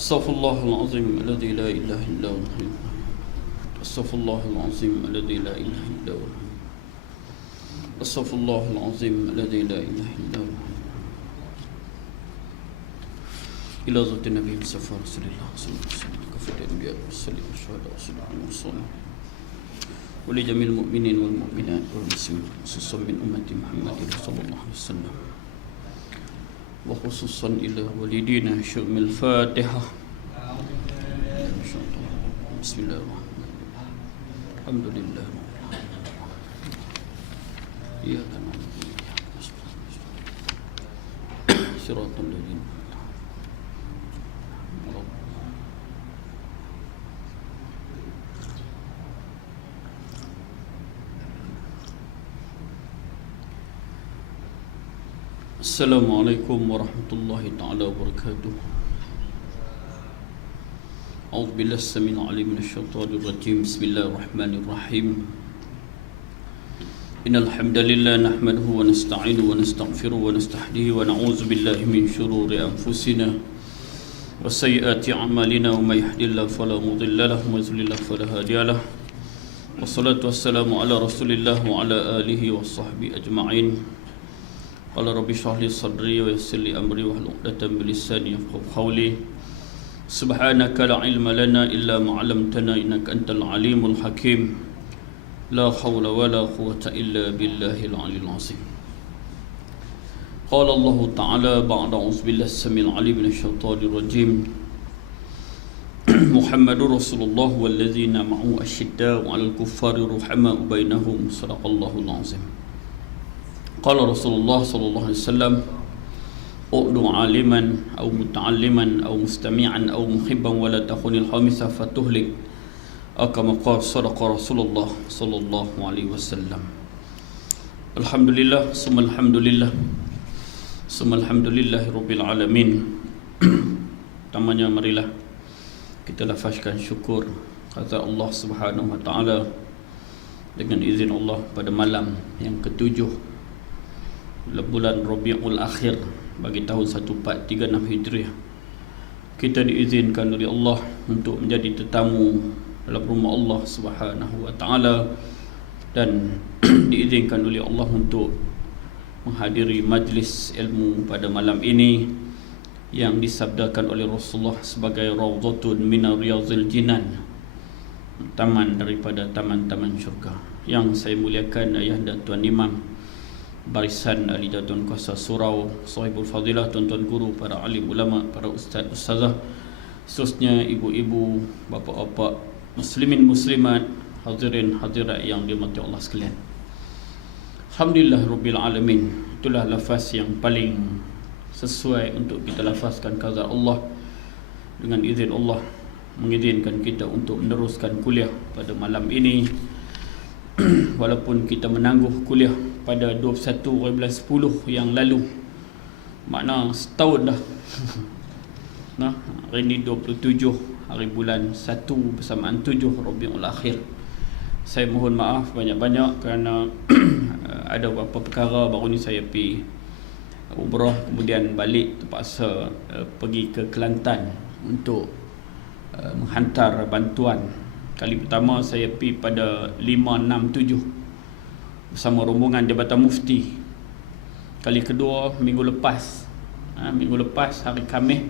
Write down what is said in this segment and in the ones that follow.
أستغفر الله العظيم الذي لا إله إلا هو أستغفر الله العظيم الذي لا إله إلا هو أستغفر الله العظيم الذي لا إله إلا هو إلى ذات النبي المصطفى رسول الله صلى الله عليه وسلم كفر الأنبياء والصالحين والشهداء والصالحين والصالحين ولجميع المؤمنين والمؤمنات والمسلمين خصوصا من أمة محمد صلى الله عليه وسلم وخصوصا إلى والدينا شؤم الفاتحة. بسم الله الرحمن الرحيم الحمد لله إياك نعبد وإياك نستعين صراط الذين Assalamualaikum warahmatullahi ta'ala wabarakatuh. A'udzu billahi as-sami'il 'alim minasyaitonir rajim. Bismillahirrahmanirrahim. Innal hamdalillah nahmaduhu wa nasta'inuhu wa nastaghfiruhu wa nastahdihi wa na'udzu billahi min shururi anfusina wa sayyiati a'malina wa may yahdihillahu fala mudilla lahu wa may yudlil fala hadiya lahu. Wassalatu wassalamu ala Rasulillah wa ala alihi washabbihi ajma'in. Qala rabbi shrah li sadri wa yassir li amri wahlul 'uqdatam min lisani yafqahu qawli. Subhanaka la ilma lana illa ma 'allamtana innaka antal alimul hakim. La hawla wa la quwwata illa billahil 'aliyyil 'azim. Qala Allah ta'ala ba'da a'udzu billahi as-sami'il 'alim minasyaitonir rajim. Muhammadur Rasulullah walladzina ma'ahu asyidda'u 'alal kuffari ruhama'u bainahum. Shadaqallahul 'azim. Qala Rasulullah sallallahu alaihi wasallam u'du 'aliman aw muta'alliman aw mustami'an aw muhibban wa la takhunil khamisa fatuhlik kama qala sadaqa Rasulullah sallallahu alaihi wasallam. Alhamdulillah summa alhamdulillah summa alhamdulillahirabbil alamin. Pertamanya marilah kita lafazkan syukur kepada Allah Subhanahu wa taala dengan izin Allah pada malam yang ketujuh bulan Rabiul Akhir bagi tahun 1436 Hijriah. Kita diizinkan oleh Allah untuk menjadi tetamu dalam rumah Allah Subhanahu wa taala dan diizinkan oleh Allah untuk menghadiri majlis ilmu pada malam ini yang disabdakan oleh Rasulullah sebagai rawdatun minar riyadhil jinan, taman daripada taman-taman syurga. Yang saya muliakan ayahanda tuan imam, barisan ahli Tuan Kuasa Surau, sahibul fadilah, tuan-tuan guru, para alim ulama, para ustaz-ustazah, khususnya ibu-ibu, bapa-bapa, muslimin muslimat, hadirin hadirat yang dirahmati Allah sekalian. Alhamdulillah rabbil alamin. Itulah lafaz yang paling sesuai untuk kita lafazkan kepada Allah. Dengan izin Allah mengizinkan kita untuk meneruskan kuliah pada malam ini. Walaupun kita menangguh kuliah pada 21 bulan 10 yang lalu, makna setahun dah. Nah, hari ini 27 hari bulan 1 bersamaan 7 Rabiul Akhir. Saya mohon maaf banyak-banyak kerana ada beberapa perkara. Baru ni saya pergi umrah, kemudian balik terpaksa pergi ke Kelantan untuk menghantar bantuan. Kali pertama saya pergi pada 5, 6, 7 bersama rombongan Jabatan Mufti. Kali kedua minggu lepas hari Khamis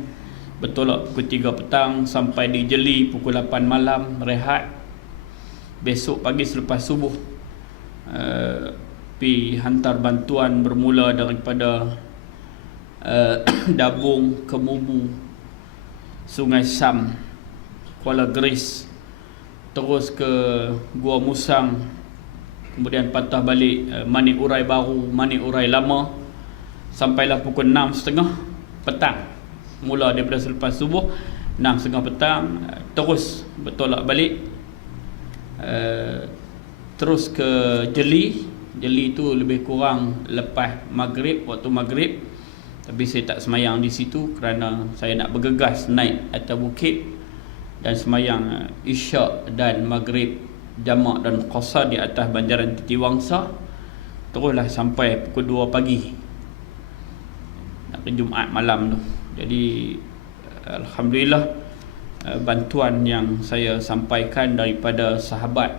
bertolak pukul 3 petang sampai di Jeli pukul 8 malam, rehat. Besok pagi selepas subuh pergi hantar bantuan bermula daripada Dabung, Kemubu, Sungai Sam, Kuala Gris, terus ke Gua Musang, kemudian patah balik Manik Urai Baru, Manik Urai Lama, sampailah pukul 6.30 petang. Mula daripada selepas subuh 6.30 petang, terus bertolak balik terus ke Jeli. Jeli tu lebih kurang lepas maghrib, waktu maghrib. Tapi saya tak semayang di situ kerana saya nak bergegas naik atas bukit dan semayang isyak dan maghrib jamak dan qasar di atas banjaran Titiwangsa. Teruslah sampai pukul 2 pagi hari Jumaat malam tu. Jadi Alhamdulillah, bantuan yang saya sampaikan daripada sahabat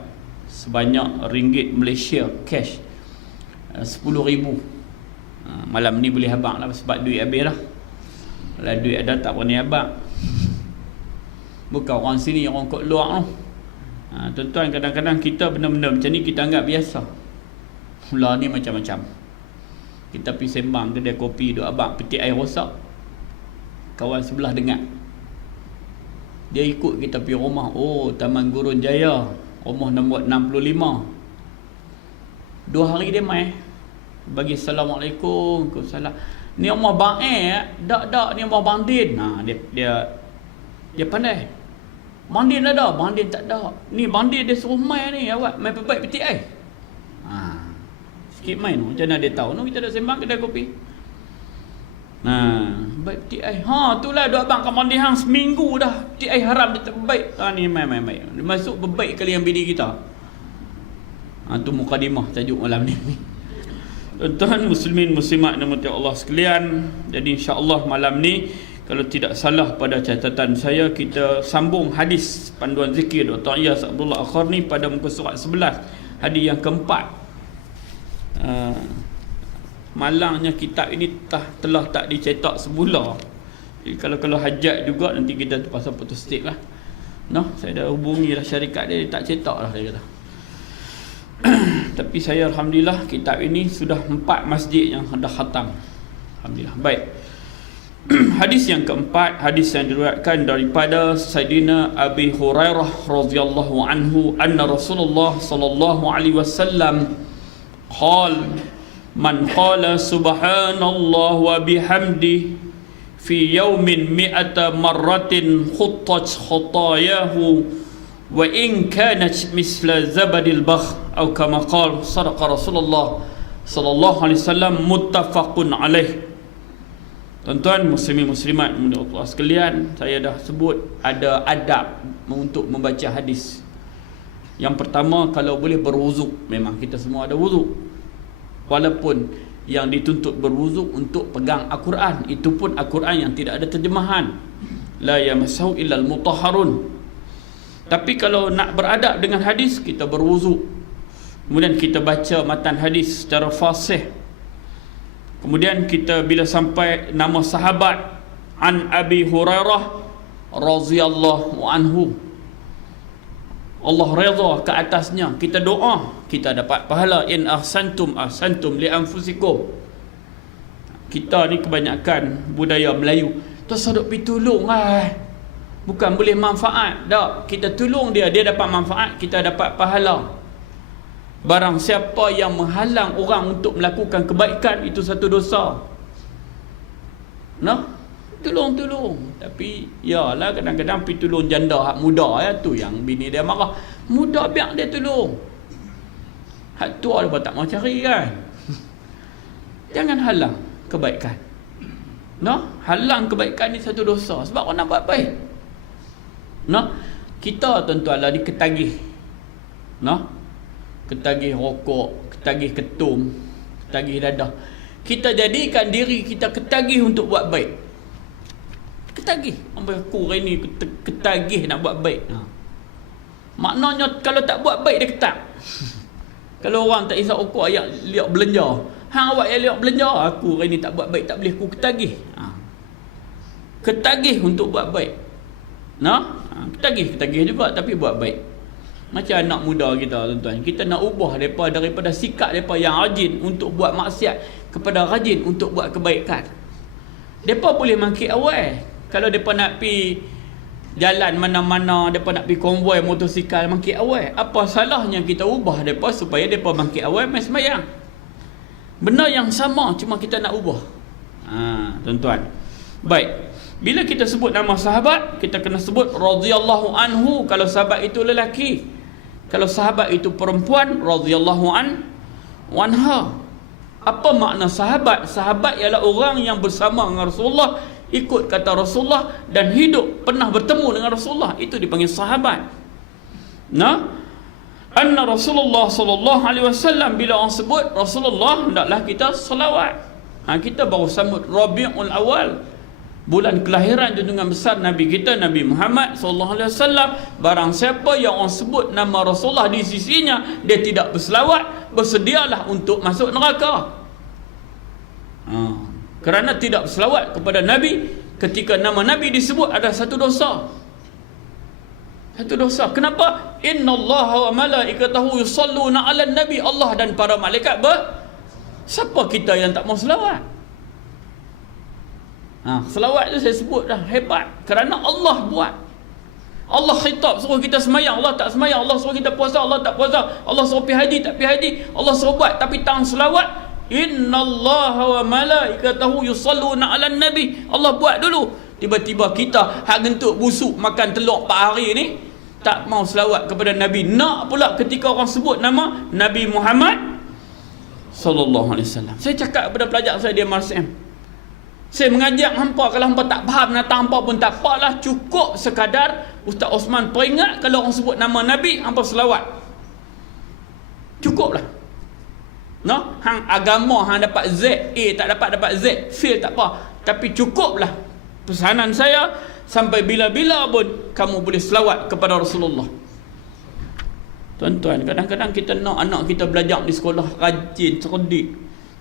sebanyak ringgit Malaysia cash 10,000. Malam ni boleh abang lah sebab duit habis lah. Kalau duit ada tak berani abang. Bukan orang sini, orang kat luar tu. Tuan-tuan, kadang-kadang kita benda-benda macam ni kita anggap biasa. Mula ni macam-macam. Kita pergi sembang kedai kopi, duk abang peti air rosak. Kawan sebelah dengar. Dia ikut kita pergi rumah. Oh, Taman Gurun Jaya, rumah nombor 65. 2 hari dia mai bagi Assalamualaikum. Waalaikumsalam. Ni rumah baik, dak ni rumah Bandin. Dia pandai. Bandin ada, Bandin tak ada. Ni Bandin dia suruh mai ni, awak mai perbaik peti air. Sikit main macam mana dia tahu. Kita dah sembang kedai kopi. Baik peti air. Itulah duk abang kat Bandin hang seminggu dah. Peti air haram dia tak baik. Ni mai. Dia masuk berbaik kali yang bini kita. Tu mukadimah tajuk malam ni. Tuan-tuan muslimin muslimat rahmati Allah sekalian. Jadi insya-Allah malam ni kalau tidak salah pada catatan saya, kita sambung hadis panduan zikir Dr. Iyas Abdullah Al-Qarni pada muka surat 11, hadis yang keempat. Malangnya kitab ini telah tak dicetak semula. Jadi kalau hajat juga nanti kita terpaksa putus stik lah. Saya dah hubungi dah syarikat dia tak cetak lah, dia kata. Tapi saya alhamdulillah kitab ini sudah 4 masjid yang dah khatam. Alhamdulillah. Baik. Hadis yang keempat, hadis yang diriwayatkan daripada Sayyidina Abi Hurairah radhiyallahu anhu, anna Rasulullah sallallahu alaihi wasallam qala man qala subhanallah wa bihamdi fi yawmin mi'ata marratin khuttat khatayahu wa in kanat misla zabadil bakh atau kama qala sadaqa Rasulullah sallallahu alaihi wasallam, muttafaqun alaih. Tuan-tuan muslimin muslimat Allah sekalian, saya dah sebut ada adab untuk membaca hadis. Yang pertama, kalau boleh berwuduk. Memang kita semua ada wuduk, walaupun yang dituntut berwuduk untuk pegang Al-Quran, itu pun Al-Quran yang tidak ada terjemahan, la yamassahu illal mutahharun. Tapi kalau nak beradab dengan hadis, kita berwuduk, kemudian kita baca matan hadis secara fasih. Kemudian kita bila sampai nama sahabat, an Abi Hurairah radhiyallahu anhu, Allah redha ke atasnya, kita doa, kita dapat pahala. In ahsantum li anfusikum. Kita ni kebanyakan budaya Melayu, tersaduk pi tolong bukan boleh manfaat. Tak, kita tolong dia dapat manfaat, kita dapat pahala. Barang siapa yang menghalang orang untuk melakukan kebaikan, itu satu dosa. Tolong. Tapi yalah, kadang-kadang pergi tolong janda hak muda tu yang bini dia marah. Muda biar dia tolong, hak tua dia tak mau cari kan. Jangan halang kebaikan. Halang kebaikan ni satu dosa, sebab orang nak buat baik. Kita tuan-tuan lah diketagih. Ketagih rokok, ketagih ketum, ketagih dadah. Kita jadikan diri kita ketagih untuk buat baik. Ketagih, aku hari ni ketagih nak buat baik. Maknanya kalau tak buat baik dia ketak. Kalau orang tak isap rokok, ayak liak belanja, hang awak yang liak belanja, aku hari ni tak buat baik, tak boleh, aku ketagih. Ketagih untuk buat baik. Ketagih juga tapi buat baik. Macam anak muda kita tuan-tuan, kita nak ubah mereka daripada sikap mereka yang rajin untuk buat maksiat kepada rajin untuk buat kebaikan. Mereka boleh mangkit awal. Kalau mereka nak pi jalan mana-mana, mereka nak pi konvoi motosikal, mangkit awal. Apa salahnya kita ubah mereka supaya mereka mangkit awal main sembahyang. Benda yang sama, cuma kita nak ubah. Tuan-tuan. Baik. Bila kita sebut nama sahabat, kita kena sebut radhiyallahu anhu kalau sahabat itu lelaki. Kalau sahabat itu perempuan, radhiyallahu anha. Apa makna sahabat? Sahabat ialah orang yang bersama dengan Rasulullah, ikut kata Rasulullah dan hidup pernah bertemu dengan Rasulullah, itu dipanggil sahabat. Anna Rasulullah sallallahu alaihi wasallam, bila orang sebut Rasulullah, hendaklah kita selawat. Kita baru sambut Rabiul Awal. bulan kelahiran junjungan besar Nabi kita Nabi Muhammad sallallahu alaihi wasallam. Barang siapa yang orang sebut nama Rasulullah di sisinya, dia tidak berselawat, bersedialah untuk masuk neraka. Kerana tidak berselawat kepada Nabi ketika nama Nabi disebut ada satu dosa. Satu dosa. Kenapa? Innallaha wa malaikatahu yusalluna 'alan nabi. Allah dan para malaikat siapa kita yang tak mau selawat? Selawat tu saya sebut dah hebat, kerana Allah buat. Allah khitab suruh kita semayang, Allah tak semayang. Allah suruh kita puasa, Allah tak puasa. Allah suruh pergi haji, tak pergi haji. Allah suruh buat, tapi tang selawat. Innallaha wa malaikatahu yusalluna 'alan nabi. Allah buat dulu. Tiba-tiba kita hak gentuk busuk makan telur 4 hari ni tak mau selawat kepada Nabi. Nak pula ketika orang sebut nama Nabi Muhammad sallallahu alaihi wasallam. Saya cakap kepada pelajar saya di MRCM, saya mengajak hampa, kalau hampa tak faham datang hampa pun tak apalah, cukup sekadar Ustaz Osman peringat kalau orang sebut nama Nabi hampa selawat. Cukuplah. No, hang agama hang dapat Z, A tak dapat Z, fail tak apa. Tapi cukuplah pesanan saya, sampai bila-bila pun kamu boleh selawat kepada Rasulullah. Tuan-tuan, kadang-kadang kita nak anak kita belajar di sekolah rajin, cerdik,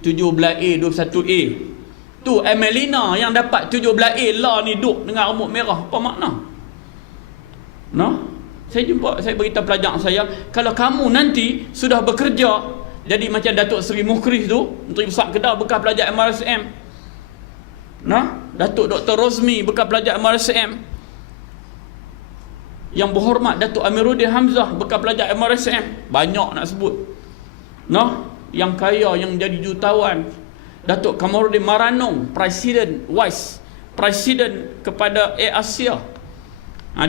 17A, 21A. Tu Emelina yang dapat 17A lah ni duk dengan rambut merah, apa makna? No? Saya beritahu pelajar saya, kalau kamu nanti sudah bekerja jadi macam Datuk Seri Mukhris tu, Menteri Besar Kedah bekas pelajar MRSM. Nah, Datuk Dr. Rosmi bekas pelajar MRSM. Yang berhormat Datuk Amiruddin Hamzah bekas pelajar MRSM. Banyak nak sebut. Nah, yang kaya yang jadi jutawan Datuk Kamarudin Maranong, Presiden Wise, Presiden kepada Air Asia.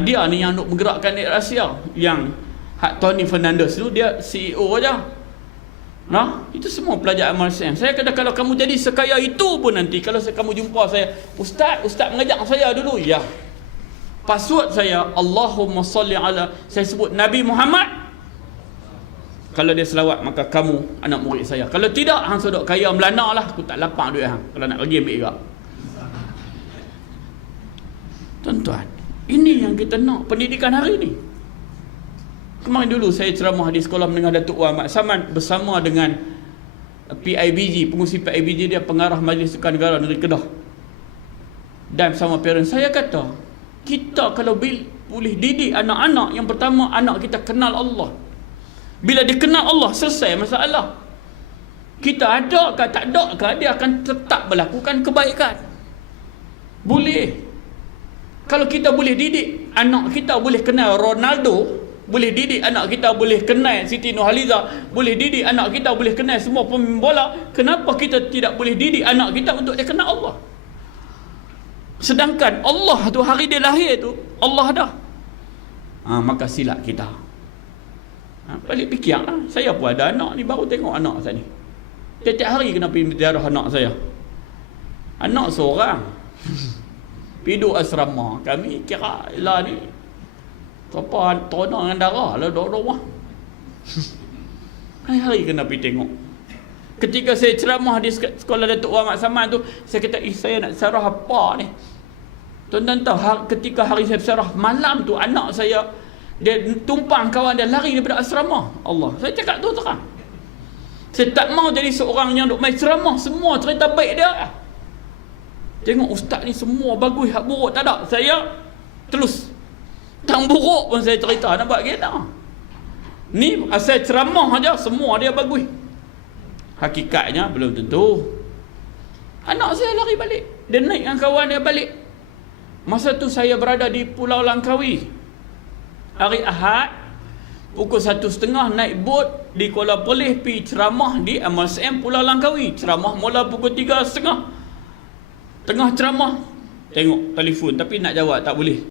Dia ni yang nak bergerakkan Air Asia. Yang Tony Fernandez tu dia CEO aja. Nah, itu semua pelajar MRSM. Saya kata kalau kamu jadi sekaya itu pun nanti, kalau kamu jumpa saya, Ustaz mengajak saya dulu. Ya. Password saya Allahumma salli ala, saya sebut Nabi Muhammad. Kalau dia selawat maka kamu anak murid saya. Kalau tidak, hang sodok kaya melana lah, aku tak lapang duit hang. Kalau nak pergi ambil juga. Tuan-tuan, ini yang kita nak pendidikan hari ini. Kemarin dulu saya ceramah di Sekolah Menengah Datuk Wan Mat Saman bersama dengan PIBG, pengurusi PIBG dia pengarah Majlis Sukan Negara Negeri Kedah. Dan bersama parents saya kata, kita kalau boleh didik anak-anak, yang pertama anak kita kenal Allah. Bila dia kenal Allah, selesai masalah. Kita ada ke tak ada ke, dia akan tetap melakukan kebaikan. Boleh. Kalau kita boleh didik anak kita boleh kenal Ronaldo, boleh didik anak kita boleh kenal Siti Nurhaliza, boleh didik anak kita boleh kenal semua pemain bola, kenapa kita tidak boleh didik anak kita untuk dia kenal Allah? Sedangkan Allah tu hari dia lahir tu Allah dah. Maka silap kita. Balik fikirlah. Saya pun ada anak ni, baru tengok anak saya ni. Tiap-tiap hari kena pergi ziarah anak saya. Anak seorang. Piduk asrama. Kami kira lah ni apa tona dengan darah lah dua-dua. Hari-hari kena pergi tengok. Ketika saya ceramah di Sekolah Datuk Wan Mat Saman tu, saya kata, saya nak syarah apa ni? Tuan-tuan tahu, ketika hari saya syarah malam tu, anak saya dia tumpang kawan dia lari daripada asrama. Allah, saya cakap tu terang. Saya tak mau jadi seorang yang duk main ceramah semua cerita baik dia. Tengok ustaz ni semua bagus, hak buruk tak ada. Saya terus tang buruk pun saya cerita, nak buat gila. Ni asal ceramah aja semua dia bagus. Hakikatnya belum tentu. Anak saya lari balik, dia naik dengan kawan dia balik. Masa tu saya berada di Pulau Langkawi. Hari Ahad pukul 1.30 naik bot di Kuala Perlis pergi ceramah di MRSM Pulau Langkawi. Ceramah mula pukul 3.30. Tengah ceramah tengok telefon tapi nak jawab tak boleh.